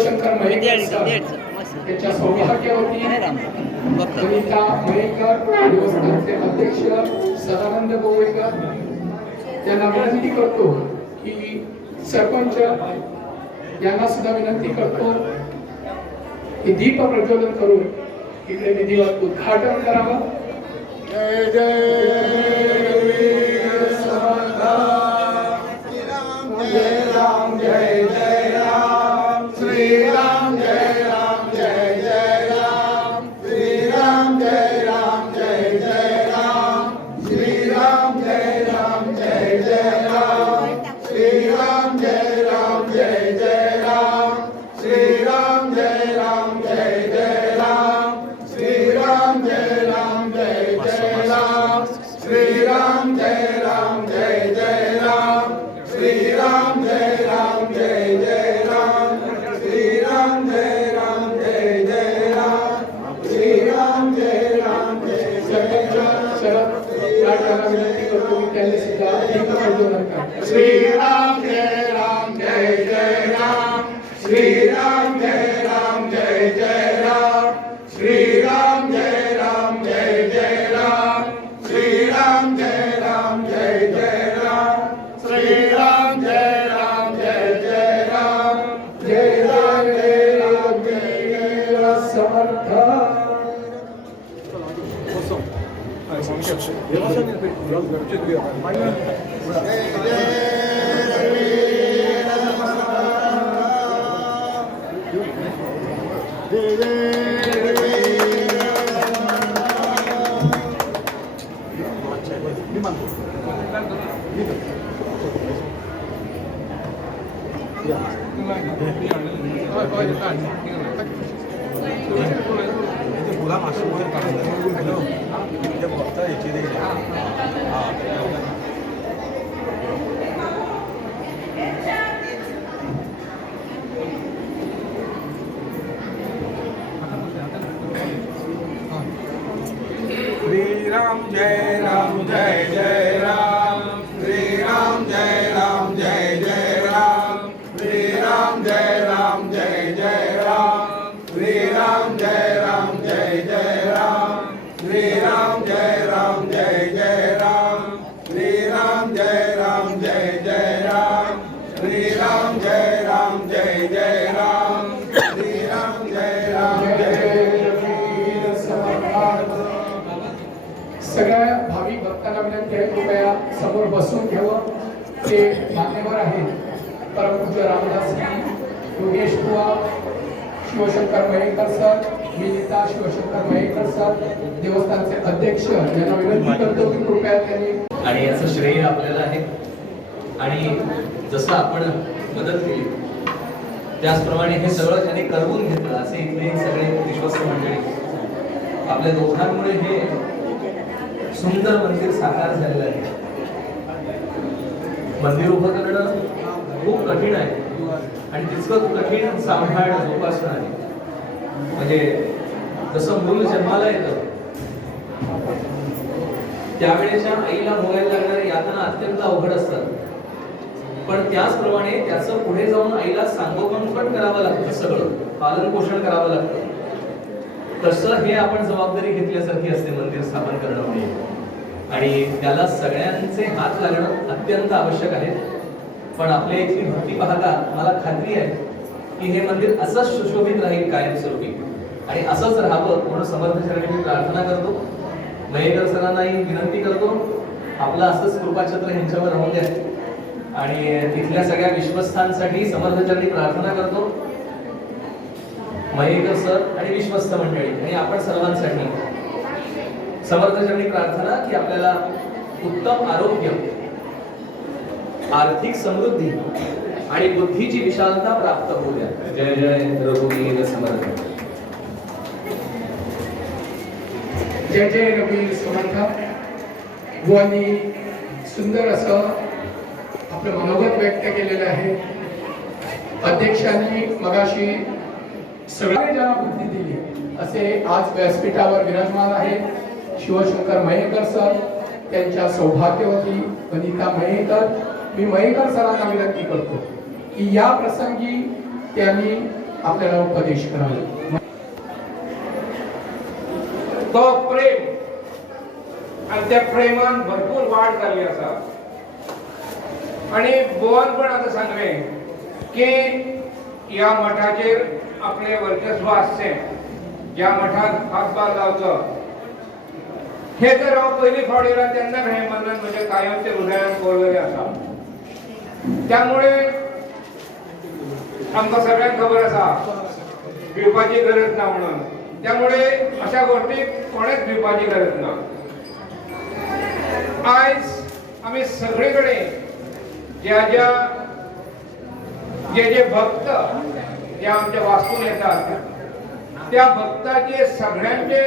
शंकर मयेकर त्यांच्या सौभाग्यवती वनिता मयेकर, देवस्थानचे अध्यक्ष सदानंद गोवेकर यांना विनंती करतो की सरपंच यांना सुद्धा विनंती करतो की दीप प्रज्वलन करून इकडे विधिवत उद्घाटन करावं। जय जय समर्थ जय राम जय जय राम श्री राम जय राम जय जय राम श्री राम जय राम जय जय राम श्री राम जय राम जय जय राम श्री राम जय राम जय जय राम श्री राम जय राम जय जय राम श्री राम जय राम जय जय राम श्री राम जय राम जय जय राम श्री राम जय राम जय जय राम श्री राम जय राम जय जय राम श्री राम जय राम जय शरद राजाला विनंती करतो की त्यांनी सुद्धा दीप प्रज्वलन करा। श्री राम जय राम जय जय राम श्री राम जय राम जय जय राम श्री राम जय राम जय जय राम श्री राम जय राम जय जय राम श्री राम जय राम जय जय राम जय राम जय राम जय जय समर्थ। श्री राम जय राम जय जय राम श्री राम जय राम जय जय राम श्री राम जय राम जय जय राम श्री राम जय राम जय जय राम श्री राम जय राम जय जय राम श्री राम जय राम जय जय राम श्री राम जय राम जय जय राम श्री राम जय राम जय सगळ्या भाविक भक्तांना विनंती आहे कृपया समोर बसून घ्यावं। ते मान्यवर आहेत परमपूज्य रामदास योगेश बुवा, शिवशंकर मयेकर सर, विनीता शिवशंकर मयेकर सर, देवस्थानचे अध्यक्ष यांना विनंती करतो की कृपया त्यांनी आणि याचं श्रेय आपल्याला आहे। आणि जसं आपण मदत केली त्याचप्रमाणे हे सगळं त्यांनी करवून घेतलं असे इथले सगळे विश्वस्त मंडळी आपल्या दोघांमुळे हे सुंदर मंदिर साकार झालेलं आहे। मंदिर उभं करणं खूप कठीण आहे आणि तितकं कठीण सांभाळणं जोपासणं आहे। म्हणजे जसं मूल जन्माला येतं त्यावेळेच्या आईला भोगायला लागणाऱ्या यातना अत्यंत अवघड असतात, पण त्याचप्रमाणे त्याचं पुढे जाऊन आईला सांगोपन पण करावं लागतं, सगळं पालन पोषण करावं लागतं। तसं हे आपण जबाबदारी घेतल्यासारखी असते मंदिर स्थापन करणं म्हणजे, आणि त्याला सगळ्यांचे हात लागणं अत्यंत आवश्यक आहे। पण आपल्या इथली भक्ती पाहता मला खात्री आहे की हे मंदिर असंच सुशोभित राहील कायमस्वरूपी आणि असंच राहावं म्हणून समर्थ चरणी मी प्रार्थना करतो। मयेकर सरांनाही विनंती करतो आपलं असंच कृपाछत्र यांच्यावर राहू द्या आणि तिथल्या सगळ्या विश्वस्तांसाठी समर्थ चरणी प्रार्थना करतो। मयेकर सर आणि विश्वस्त मंडळी आणि आपण सर्वांसाठी समर्थ चरणी प्रार्थना की आपल्याला उत्तम आरोग्य, आर्थिक समृद्धी आणि बुद्धीची विशालता प्राप्त होऊ द्या। जय जय रघुवीर समर्थ। जय जय रघुवीर समर्थ। बुवांनी सुंदर असं आपलं मनोगत व्यक्त केलेलं आहे। अध्यक्षांनी मगाशी सगळ्यांना बुद्धी दिली असे आज व्यासपीठावर विराजमान आहे शिवशंकर मयेकर सर, त्यांच्या सौभाग्यवती वनिता मयेकर। मी मयेकर सरांना विनंती करतो की या प्रसंगी त्यांनी आपल्याला उपदेश करावे. तो प्रेम आणि त्या प्रेमान भरपूर वाढ झाली असा. आणि बोवान पण आता सांगले की या मठाचेर आपले वर्चस्व असते, ज्या मठात हातभार लावतो हे तर हांव पयलीं फावट येयला तेन्ना हे मनात म्हज्या कायमचे हृदयात कोरलेले आसा. त्यामुळे आमकां सगळ्यांक खबर आसा भिवपाची गरज ना म्हणून. त्यामुळे अशा गोष्टी कोणेच भिवपाची गरज ना. आज आम्ही सगळीकडे ज्या ज्या जे भक्त जे आमच्या वास्तून येतात त्या भक्ताचे सगळ्यांचे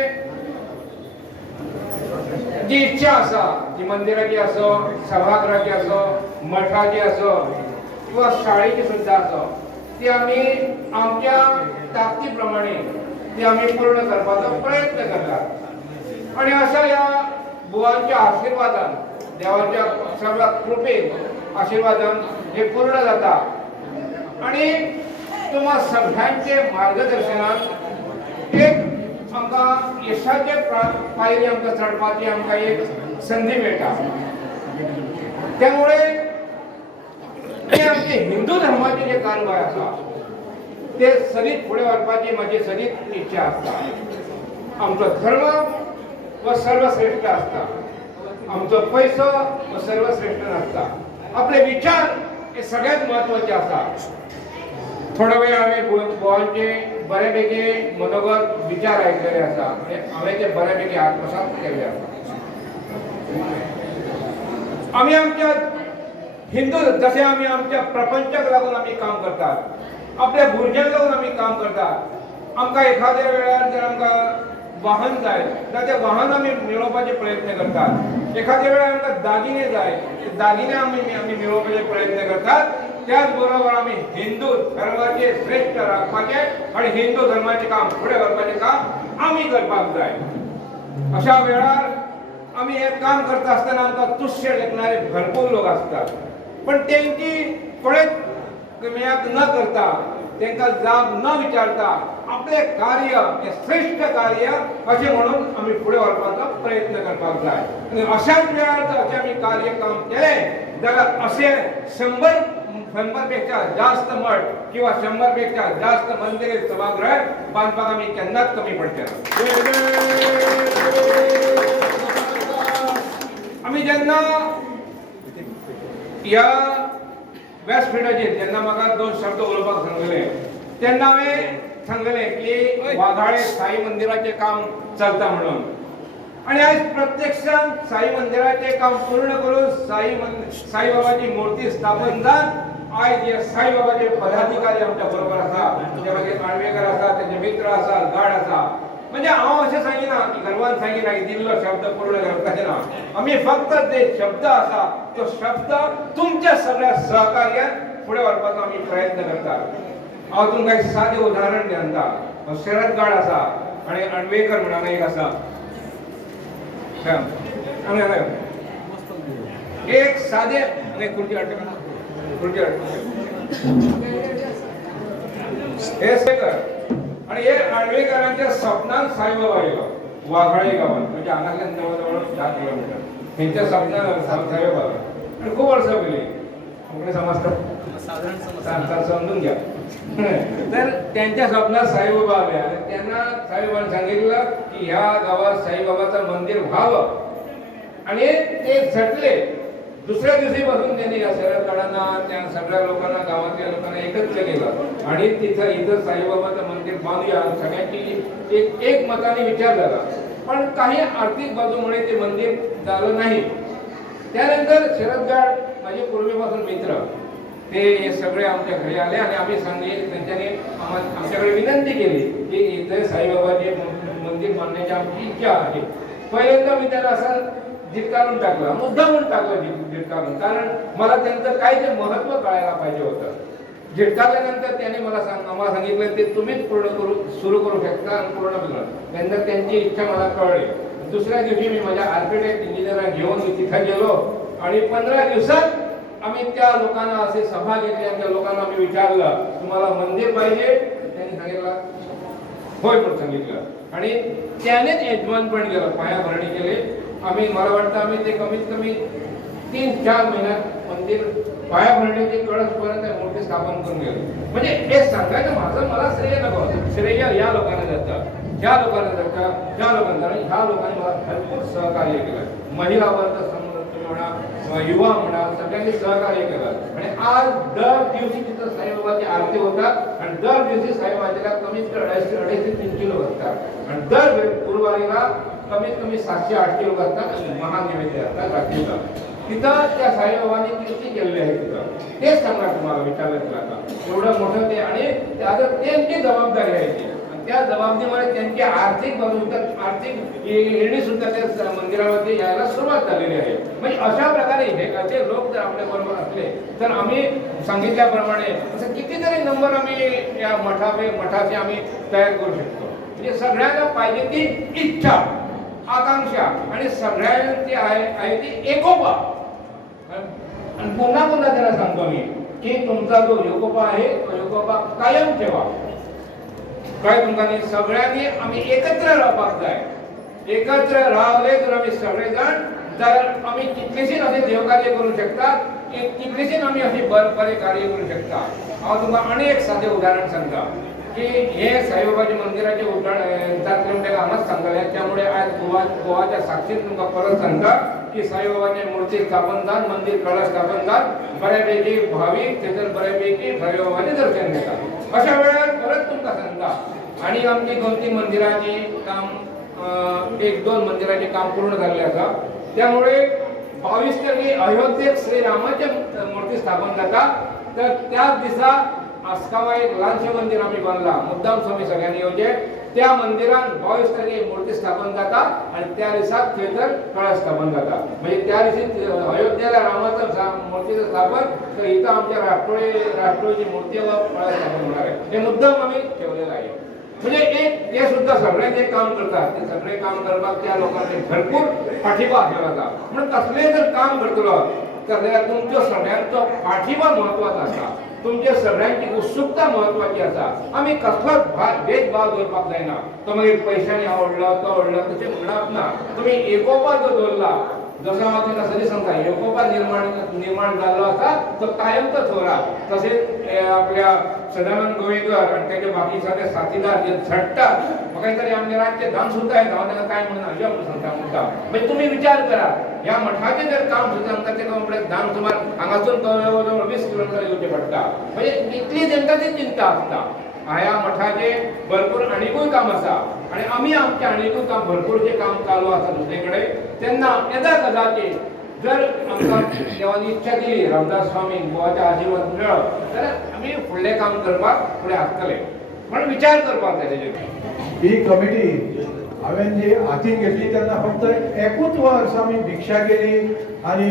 जी इच्छा असा, जी मंदिराची असो, सभागृहाची असो, मठाची असो किंवा शाळेची सुद्धा असो, ती आम्ही आमच्या ताकदीप्रमाणे ती आम्ही पूर्ण करपाचो प्रयत्न करतात. आणि अशा या बुवांच्या आशीर्वादान, देवाच्या सर्व कृपेन आशीर्वादान हे पूर्ण जाता. आणि तुम्हा सगळ्यांचे मार्गदर्शनात एक आमकां यशाचे पायरी आमकां चडपाची आमकां एक संधी मेळटा. त्यामुळे हे आमचे हिंदू धर्माचे जे कारभार आसा ते सरीत फुडें व्हरपाची म्हाजी सरीत इच्छा आसता. आमचो धर्म हो सर्वश्रेष्ठ आसता, आमचो पैसो हो सर्वश्रेष्ठ नासता, आपले विचार हे सगळ्यात महत्वाचे आसा. थोडा वेळ हांवें गोवांचे बऱ्यापैकी मनोगत विचार आयकलेले आसा आनी हांवें ते बऱ्यापैकी आत्मसात केले आसा. आमी आमच्या हिंदू जशें आमी आमच्या प्रपंचाक लागून आमी काम करतात, आपल्या भुरग्यांक लागून आमी काम करतात. आमकां एखाद्या वेळार जर आमकां वाहन जाय जाल्यार तें वाहन आमी मेळोवपाचे प्रयत्न करतात. एखाद्या वेळार आमकां दागिने जाय ते दागिने आमी मेळोवपाचे प्रयत्न करतात. त्याच बरोबर आमी हिंदू धर्माचे श्रेष्ठ राखपाचे आणि हिंदू धर्माचे काम फुडें व्हरपाचें काम आमी करपाक जाय. अशा वेळार आमी हे काम करता आसतना आमकां तुच्छ लेखणारे भरपूर लोक आसतात, पण तेंची कोणेच मेळाक न करता, तांकां जाब न विचारता आपले कार्य हे श्रेष्ठ कार्य अशें म्हणून आमी फुडें व्हरपाचो प्रयत्न करपाक जाय. आनी अशाच वेळार जर अशें आमी कार्य काम केलें जाल्यार अशें 100 पेक्षा जास्त मठ किंवा 100 पेक्षा जास्त मंदिरे सभागृह बांदपाक आमी केन्नाच कमी पडचे ना. आमी जेन्ना या व्यासपीठाचेर जेन्ना म्हाका 2 शब्द उलोवपाक सांगलेले तेन्ना हांवें सांगलेलें की वाघाळे साई मंदिराचें काम चलता म्हणून. आणि आज प्रत्यक्षात साई मंदिराचे काम पूर्ण करून साईबाबाची मूर्ती स्थापन जात. आज जे साईबाबाचे पदाधिकारी आमच्या बरोबर आसा, ते मागीर मांडवेकर आसा, तेजे मित्र आसा, गाड आसा. म्हणजे हांव अशें सांगिना की गर्वान सांगिना की दिल्लो शब्द पूर्ण करपाचें ना. आमी फक्त जे शब्द आसा तो शब्द तुमच्या सगळ्या सहकार्यान फुडें व्हरपाचो आमी प्रयत्न करतात. हांव तुमकां एक सादें उदाहरण दिता. शरद गाड आसा आनी अणवेकर म्हणून एक आसा. एक साधे खुर्ची हे सेकर आणि हे अणवेकरांच्या स्वप्नात साईबाबा येलो वाघाळे गावात, म्हणजे हांगातल्यान जवळ 10 किलोमीटर. त्यांच्या स्वप्नात साईबाबा आणि खूप वर्ष पयली कोंकणी समाज समजून घ्या. तर त्यांच्या स्वप्नात साईबाबा आले आणि त्यांना साईबाबांनी सांगितलं की ह्या गावात साईबाबाचं मंदिर व्हावं. आणि ते झटले. दुसऱ्या दिवशीपासून त्यांनी या शरदकाळांना त्या सगळ्या लोकांना गावातल्या लोकांना एकत्र केलं आणि इथं साईबाबाचं मंदिर बांधूया. सगळ्यांची एक मताने विचार झाला, पण काही आर्थिक बाजूमुळे ते मंदिर झालं नाही. त्यानंतर शरदगाड माझे पूर्वीपासून मित्र ते सगळे आमच्या घरी आले आणि आम्ही सांगितले, त्यांच्याने आमच्याकडे विनंती केली की इथे साईबाबाचे मंदिर बांधण्याची आमची इच्छा आहे. पहिल्यांदा मी त्याला असं झिटकारून टाकलं, मुद्दामून टाकलं झिटकारून, कारण मला त्यांचं काय ते महत्व कळायला पाहिजे होतं. झिटकारल्यानंतर त्याने आम्हाला सांगितलं ते तुम्हीच सुरू करू शकता आणि पूर्ण केलं. नंतर त्यांची इच्छा मला कळली. दुसऱ्या दिवशी मी माझ्या आर्किटेक्ट इंजिनियरांना घेऊन तिथं गेलो आणि 15 दिवसात आम्ही त्या लोकांना असे सभा घेतली आणि त्या लोकांना आम्ही विचारलं तुम्हाला मंदिर पाहिजे. त्यांनी त्यांनी सांगितलं होय म्हणून सांगितलं आणि त्यानेच यजमानपण केलं, पायाभरणी केली. मला वाटतं आम्ही ते कमीत कमी 3-4 महिन्यात मंदिर पायाभरणीचे कळसपर्यंत मूर्ती स्थापन करून गेलो. म्हणजे हे सांगायचं माझं मला श्रेय नको, श्रेय या लोकांना जातं, ह्या लोकांना जातं, ह्या लोकांना. ह्या लोकांनी मला भरपूर सहकार्य केलं. महिला वर्ग तुम्ही म्हणा, युवा म्हणा, सगळ्यांनी सहकार्य केलं. आणि आज दर दिवशी तिथं साईबाबाची आरती होतात आणि दर दिवशी साईबाबाला कमीत कमी 250-300 लोक असतात आणि दर गुरुवारीला कमीत कमी 700-800 लोक असतात आणि महानैवेद्य असतात रात्रीला. तिथं त्या साईबाबांनी किती केलेले आहे तिथं तेच सांगणार तुम्हाला, विचारलं तुला आता एवढं मोठं ते. आणि आता त्यांची जबाबदारी आहे ती, आणि त्या जबाबदारीमुळे त्यांची आर्थिक बाजू आर्थिक येणी सुद्धा त्या मंदिरामध्ये यायला सुरुवात झालेली आहे. म्हणजे अशा प्रकारे हे असे लोक जर आपल्या बरोबर असले तर आम्ही सांगितल्याप्रमाणे असं कितीतरी नंबर आम्ही या मठाचे आम्ही तयार करू शकतो. म्हणजे सगळ्यांना पाहिजे ती इच्छा, आकांक्षा आणि सगळ्यांची आहे ती एकोपा. आणि पुन्हा त्याला सांगतो मी की तुमचा जो एकोपा आहे तो एकोपा कायम ठेवा. काय तुमचा सगळ्यांनी आम्ही एकत्र राहत आहे. एकत्र राहले तर आम्ही सगळेजण तर आम्ही कितलेशीच असे देवकार्य करू शकतात, कितलेशीच आम्ही असे बरे कार्य करू शकता. तुम्हाला आणि एक साधे उदाहरण सांगता की हे साईबाबाच्या मंदिराचे उदाहरण आम्हाला सांगायला. त्यामुळे आज गोवाच्या साक्षीत तुमका परत सांगता की साईबाबाच्या मूर्ती स्थापनदार, मंदिर कळस स्थापनदार बऱ्यापैकी भाविक त्याच्यात बऱ्यापैकी साईबाबाचे दर्शन घेतात. अशा वेळेला परत तुमका सांगता. आणि आमची 2-3 मंदिराचे काम 1-2 मंदिराचे काम पूर्ण झाले असा. त्यामुळे 22 तारखे अयोध्येत श्रीरामाच्या मूर्ती स्थापन जातात. तर त्याच दिवसा आसगावा एक लहानसे मंदिर आम्ही बांधला मुद्दाम स्वामी सगळ्यांनी योजे. त्या मंदिरात 22 तारखे मूर्ती स्थापन जातात आणि त्या दिवसात थेटर कळस स्थापन जातात. म्हणजे त्या दिवशी अयोध्येला रामाचं मूर्तीचं स्थापन, तर इथं आमच्या राष्ट्रोळीची मूर्ती व कळस स्थापन होणार आहे. हे मुद्दाम आम्ही ठेवलेलं आहे. म्हणजे एक ते सुद्धा सगळे जे काम करतात ते सगळे काम करतात त्या लोकांचे भरपूर पाठिंबा असला जाता. म्हणून कसले जर काम करतलो तर तुमच्या सगळ्यांचा पाठिंबा महत्वाचा असता, तुमच्या सगळ्यांची उत्सुकता महत्वाची असा. आम्ही कसलाच भेदभाव करपाक जायना. तो मागीर पैशाने आवडलं तो आवडलं तसे म्हणत ना. तुम्ही एकोपा जो दवरला जसा तुमका सगळी सांगता एकोपा निर्माण झाला असा तो कायमचा थोरा. तसेच आपल्या सदानंद गोवेकर आणि त्याचे बाकी सगळे साथीदार जे झटतात काहीतरी आमचे राज्य धाम सुद्धा आहे त्यांना काय म्हणून सांगता मुद्दा. म्हणजे तुम्ही विचार करा या मठाचे जर काम सुद्धा म्हणतात ते आपले धाम तुम्हाला हांगासून जवळजवळ 20 किलोमीटर येऊचे पडता. म्हणजे इतली त्यांची चिंता असता. ह्या मठाचे भरपूर आणखी काम असा आणि आम्ही आमच्या आणखी काम भरपूरचे काम चालू असा दुसरीकडे. त्यांना यदा कदाचित जर आमकां देवानी इच्छा दिली रामदास स्वामी गोवाच्या आशीर्वाद मिळव तर आम्ही फुडले काम करपाक फुडें आसतले. पण विचार करपाक जाय. ही कमिटी हांवें जी हातीन घेतली तेन्ना फक्त एकूच वर्स आमी भिक्षा केली आणि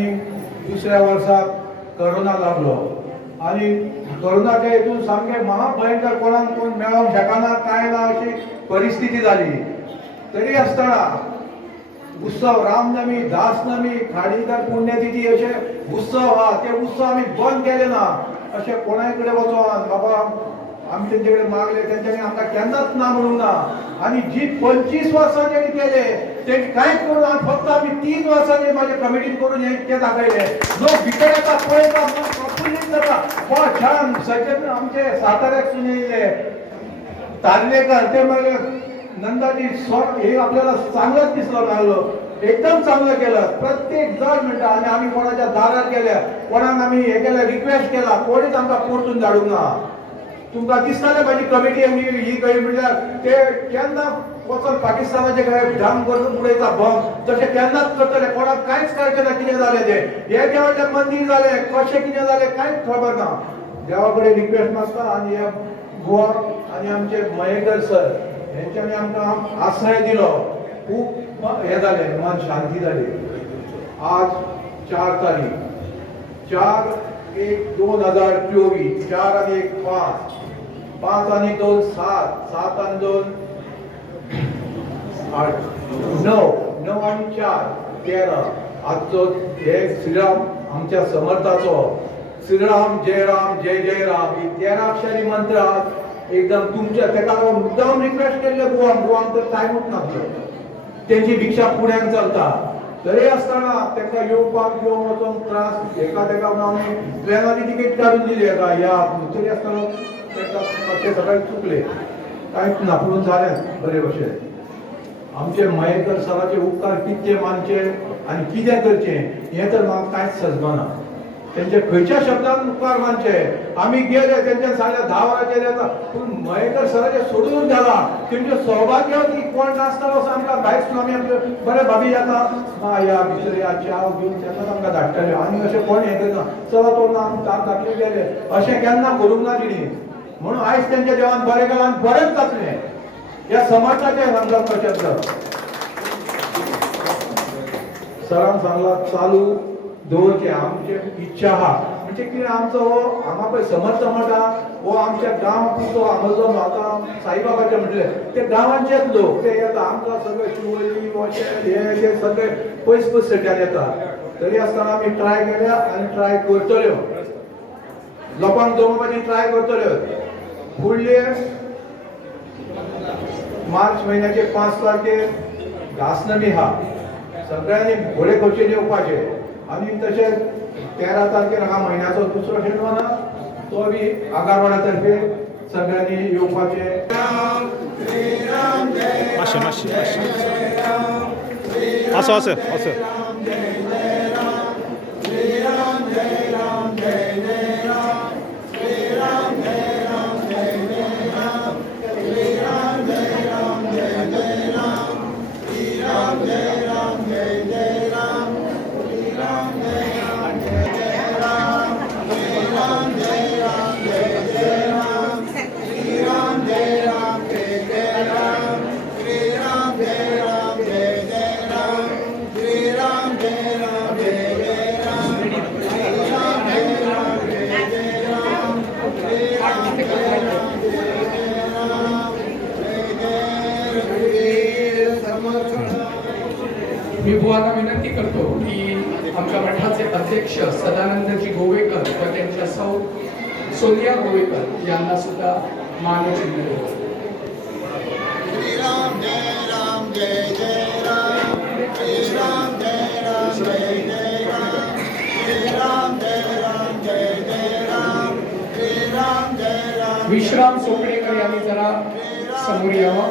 दुसऱ्या वर्साक करोना लागलो आणि करोनाच्या हेतून सामकें महाभयंकर कोणाक कोण मेळोंक शकना काय ना अशी परिस्थिती जाली. तरी आसतना उत्सव रामनमी, दासनमी, खाडीकर पुण्यतिथी असे उत्सव हा ते उत्सव आम्ही बंद केले ना. असे कोणाय कडेन वचोन बाबा आम्ही त्यांचे कडेन मागले त्यांच्यानी आमकां केन्नाच ना म्हणूंक ना. आणि जी 25 वर्सां तेणी केले ते कांयच करून फक्त आम्ही 3 वर्सांनी माझ्या कमिटीन करून हे ते दाखयले. लोक भितर येता पळयता प्रफुल्लीत जाता. वा छान सज्जन आमचे साताऱ्याक सुनिल्ले तारलेकर ते म्हणजे नंदाजी स्वर हे आपल्याला चांगलंच दिसलं लागलं. एकदम चांगलं केलं. प्रत्येक जण म्हणटा आणि आम्ही कोणाच्या दारात गेल्या कोणाक आम्ही हे केलं रिक्वेस्ट केला कोणीच आमकां परतून धाडूंक ना. तुमकां दिसतालें माझी कमिटी ही गई म्हणल्यार ते केन्ना वचून पाकिस्तानाचे कडेन जाम करून उडयता बॉम्ब तशें केन्नाच करतले. कोणाक कांयच कळचें ना कितें जालें ते. हे देवाचें मंदीर जालें कशें कितें जालें कांयच खबर ना. देवा कडेन रिक्वेस्ट मागता आणि हे गोवा आणि आमचे मयेकर सर हेंच्यांनी आमकां आश्रय दिलो. खूब हे जालें मन शांती जाली. आज 4 तारीख 4/1/2024 4 आणि 1 5 5 आणि 2 7 7 आणि 2 8 9 9 आणि 4 13. आजचो हे श्रीराम आमच्या समर्थाचो श्रीराम जय जय राम ही 13 अक्षरी मंत्र एकदम तुमच्या ताका मुद्दाम रिक्वेस्ट केल्ले बुवांक तर टायमूच नासलो तेंची रिक्षा फुड्यान चलता तरी आसतना ताका येवपाक घेवन वचून त्रास एका आमी ट्रेनाची तिकेट काडून दिली एका या तरी आसतना ताका ते सगळे चुकले कांयच ना पूण जालें बरे भशेन आमचे मयेकर सराचे उपकार कितले मानचे आनी कितें करचें हें तर म्हाका कांयच सजमना तेंचे खंयच्या शब्दान उपकार मानचे आमी गेले तेंच्यान सांगले 10 वरांचेर येता पूण मयेकर सराचे सोडून गेला तेंचे सौभाग्य की कोण नासतालो असो आमकां भायर आमी आमचे बरे भाभी येता या भितर या च्या घेवन तेन्नाच आमकां धाडटाले आनी अशें कोण हें करना चला तो आमी ताक धाकले गेले अशें केन्ना करूंक ना तिणी म्हणून आयज तेंच्या देवान बरें केलां आनी बरेंच जातलें ह्या समाजाचे सांगप शब्द सरान सांगला चालू दवरचे आमची इच्छा आहा म्हणजे कितें आमचो हो हांगा पळय समर्थ मठ आहा हो आमच्या गांव पुरतो हांगा जो म्हाका साईबाबाचे म्हटले ते गांवांचेच लोक ते येता आमकां सगळे शिवोली वॉशेल हे सगळे पयस पयस सट्यान येता तरी आसतना आमी ट्राय केल्या आनी ट्राय करतल्यो लोकांक जमोवपाची ट्राय करतल्यो फुडले मार्च महिन्याचे 5 तारखेर घासनमी हा सगळ्यांनी घोडे खोचेर येवपाचे आनी तशेंच 13 तारखेर हा म्हयन्याचो दुसरो शेनवार आहा तो बी आगारवाडा तर्फे सगळ्यांनी येवपाचे मी बुवांना विनंती करतो की आमच्या मठाचे अध्यक्ष सदानंदजी गोवेकर व त्यांच्या सौ सोनिया गोवेकर यांना सुद्धा मानचिन्ह देऊ. श्रीराम जय राम जय जय राम श्रीराम जय राम जय जय राम श्रीराम जय राम जय जय राम श्रीराम जय राम. विश्राम सोपडेकर यांनी जरा समोर यावं.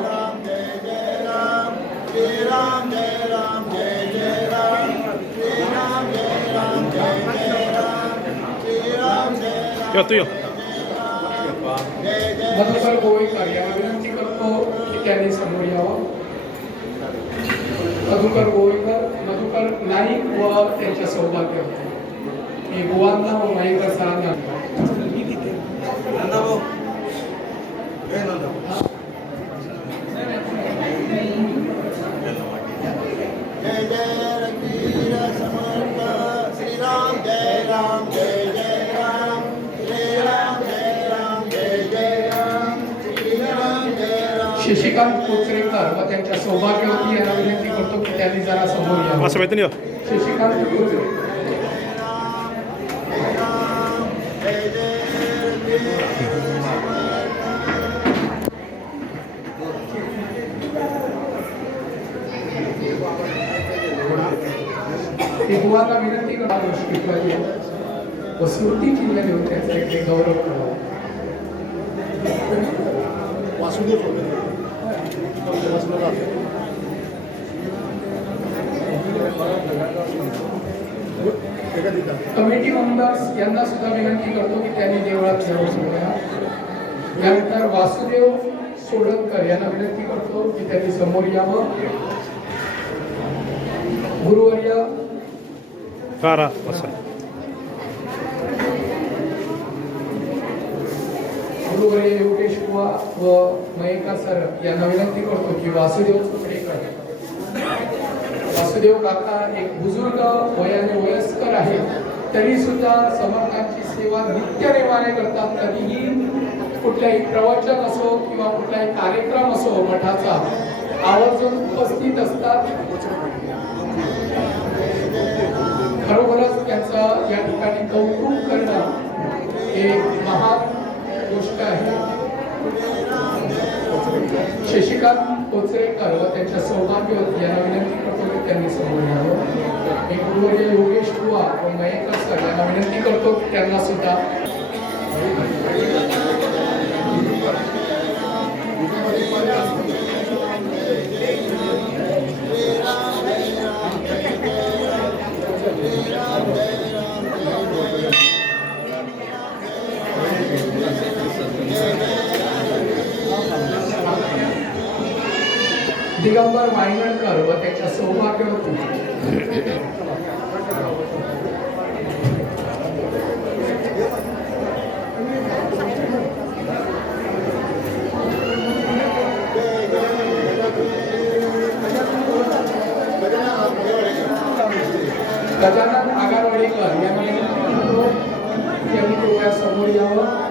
श्रीराम जय राम जय जय राम श्रीराम जय राम जय जय राम श्रीराम जय राम. मधुकर गोवेकर यांना विनंती करतो की त्यांनी समोर यावं. मधुकर गोवेकर, मधुकर नाईक व त्यांच्या सौभाग्य मी बुवांना व मयेकर सरांना जय जय रघुवीर समर्थ श्रीराम जय राम जय जय राम श्रीराम जय राम जय जय राम श्रीराम जय राम. शशिकांत कोचरेकर व त्यांच्या सौभाग्यवती यांना विनंती करतो की त्यांनी जरा समोर यावं. शशिकांत कोचरेकर. बुवांना विनंती करा गोष्टी व स्मृती चिन्ह देऊन त्यांचा एक गौरव करावा. कमिटी मेंबर्स यांना सुद्धा विनंती करतो की त्यांनी देवळात जवळ सोडा. यानंतर वासुदेव सोडणकर यांना विनंती करतो की त्यांनी समोर यावं. गुरुवर्य गुरुवर्य योगेश बुवा व मयेकर सर यांना विनंती करतो की वासुदेव चोपडेकर, वासुदेव काका एक बुजुर्ग वयाने वयस्कर आहे तरी सुद्धा समर्थांची सेवा नित्यनेमाने करतात. कधीही कुठल्याही प्रवचन असो किंवा कुठलाही कार्यक्रम असो मठाचा आवर्जून उपस्थित असतात. खरोखरच त्यांचं या ठिकाणी कौतुक करणं हे महान गोष्ट आहे. शशिकांत कोचरेकर व त्यांच्या सौभाग्यवती यांना विनंती करतो की त्यांनी समोर यावं. मी गुरुवर्य योगेश बुवा व मयेकर सर यांना विनंती करतो की त्यांना सुद्धा दिगंबर वायगणकर व त्याच्या सौभाग्यवती गजानन आगारवाडीकर यांना विनंती करतो त्यांनी कृपया समोर यावं.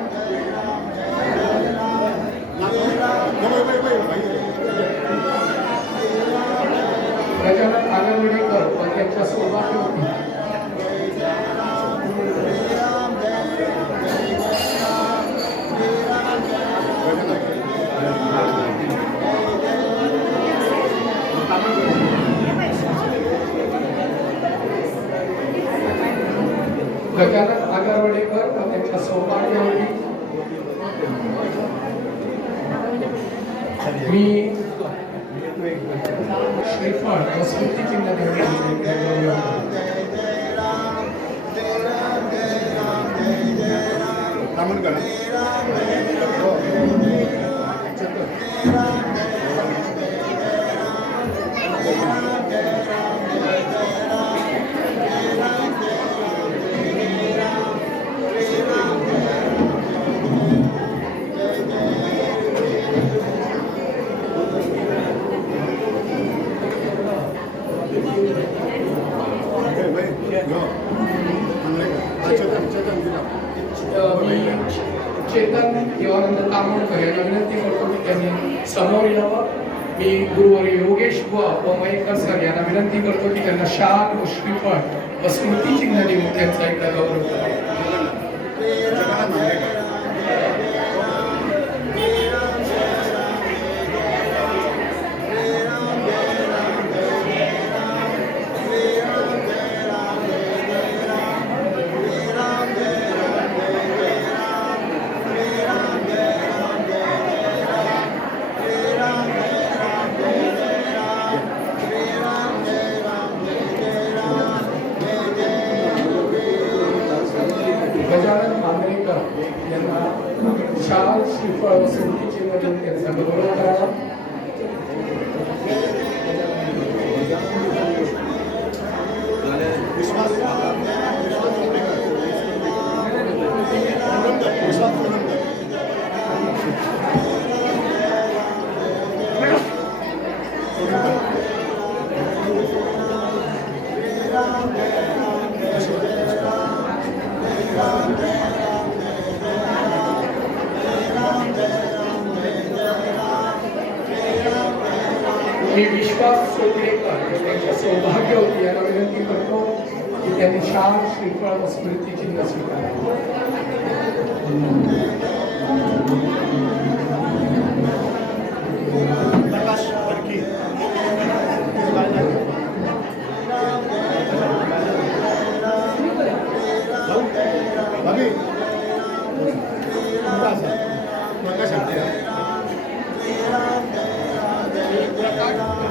गजानन आगरवाडीकर व त्यांच्या सौभाग्यवती गजानन आगरवाडीकर व त्यांच्या सौभाग्यवती मी श्रीफळ व स्मृती चिन्ह चेतन देवानंद तामोळकर यांना विनंती करतो की त्यांनी समोर यावं. मी गुरुवर्य योगेश बुवा व मयेकर सर यांना विनंती करतो की त्यांना शाल व श्रीफळ व स्मृती चिन्ह देऊन त्यांचा एकदा गौरव करावा. गजानन मांजरेकर यांना शाल श्रीफळ व स्मृती चिन्ह देऊन त्यांचा गौरव करावा. मी विश्वास सोपडेकर त्यांच्या सौभाग्यवती यांना विनंती करतो की त्यांनी शाल श्रीफळ व स्मृती चिन्ह स्वीकारावे.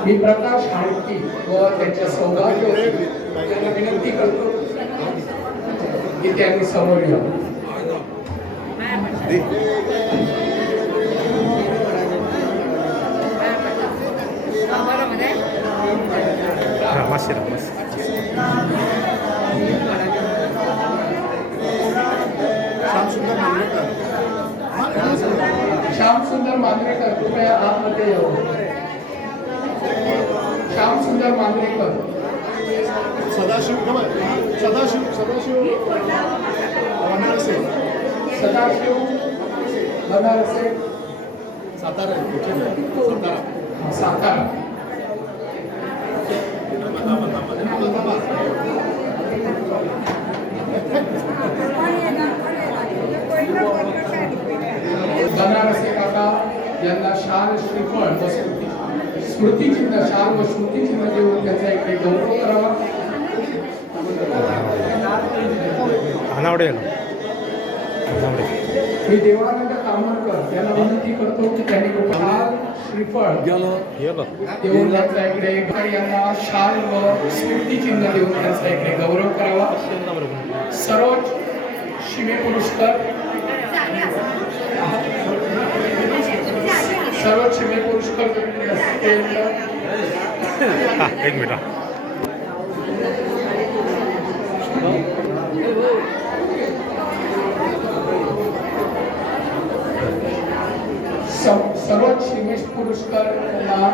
मी प्रकाश हाडकी व त्यांच्या सौभाग्यवती यांना विनंती करतो की त्यांनी समोर यावं. श्याम सुंदर मांजरेकर कृपया आतमध्ये यावं. श्याम सुंदर मांजरेकर. सदाशिव बनारसे. सदाशिव बनारसे सातारा. सातारा. बनारसे काका यांना शाल श्रीफळ व स्मृतिचिन्ह शाल व स्मृतिचिन्ह देऊन त्यांचा इकडे गौरव करावा. मी देवानंद कामरकर यांना विनंती करतो की त्यांनी शाल श्रीफळ देऊन त्यांचा इकडे यांना शाल व स्मृतिचिन्ह देऊन त्यांचा इकडे गौरव करावा. सरोज शिवे पुरस्कार सर्व शिवे पुरस्कार भेटले असतील एक मिनिट सर्वोच्च शिवेश पुरस्कार त्यांना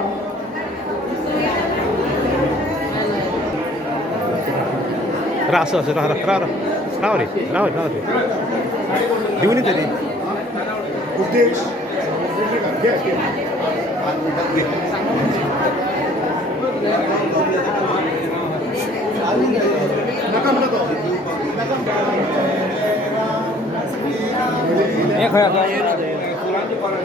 असं असं राहा राहा राहा रे राहा राहा रे देऊन तरी उद्देश एक फुलांची पानं